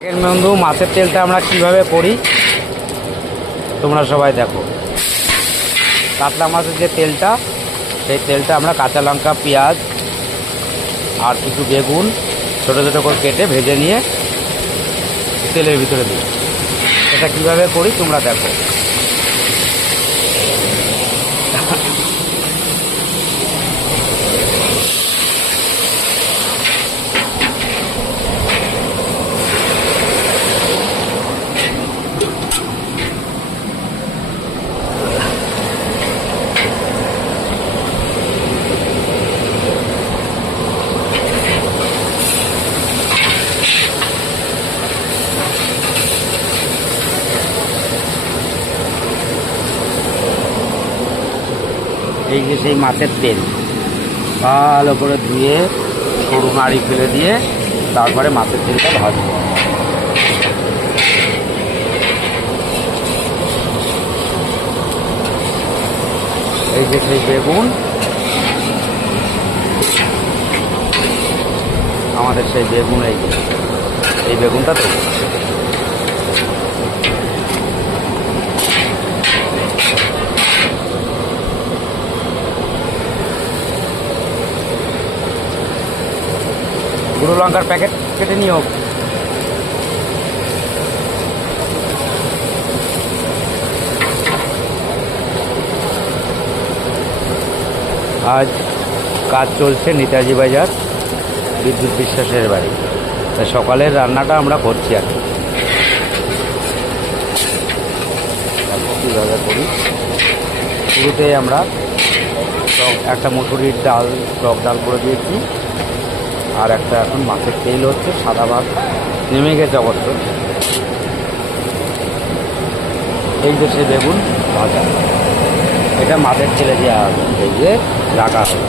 এর বন্ধু মাছের তেলটা আমরা কিভাবে করি তোমরা সবাই দেখো। কাতলা মাছের যে তেলটা, সেই তেলটা আমরা কাঁচা লঙ্কা, পেঁয়াজ আর কিছু বেগুন ছোটো ছোটো করে কেটে ভেজে নিয়ে তেলের ভিতরে দিই। এটা কিভাবে করি তোমরা দেখো। এই যে সেই মাছের তেল ভালো করে ধুয়ে সরু নাড়ি ফেলে দিয়ে তারপরে মাছের তেলটা ভাজবো। এই যে সেই বেগুন, আমাদের সেই বেগুন, এই বেগুনটা তো গুঁড়ো লঙ্কার প্যাকেট কেটে নিও। আজ কাজ চলছে নেতাজি বাজার বিদ্যুৎ বিশ্বাসের বাড়ি, তাই সকালের রান্নাটা আমরা করছি আর কি। কীভাবে করি, শুরুতেই আমরা একটা মুসুরির ডাল, টক ডাল করে দিয়েছি, আর একটা এখন মাছের তেল হচ্ছে, সাদা ভাত নেমে গেছে অবশ্য। এই যে সে বেগুন ভাজা, এটা মাছের তেলে দেওয়া হবে, এই যে রাখা হবে।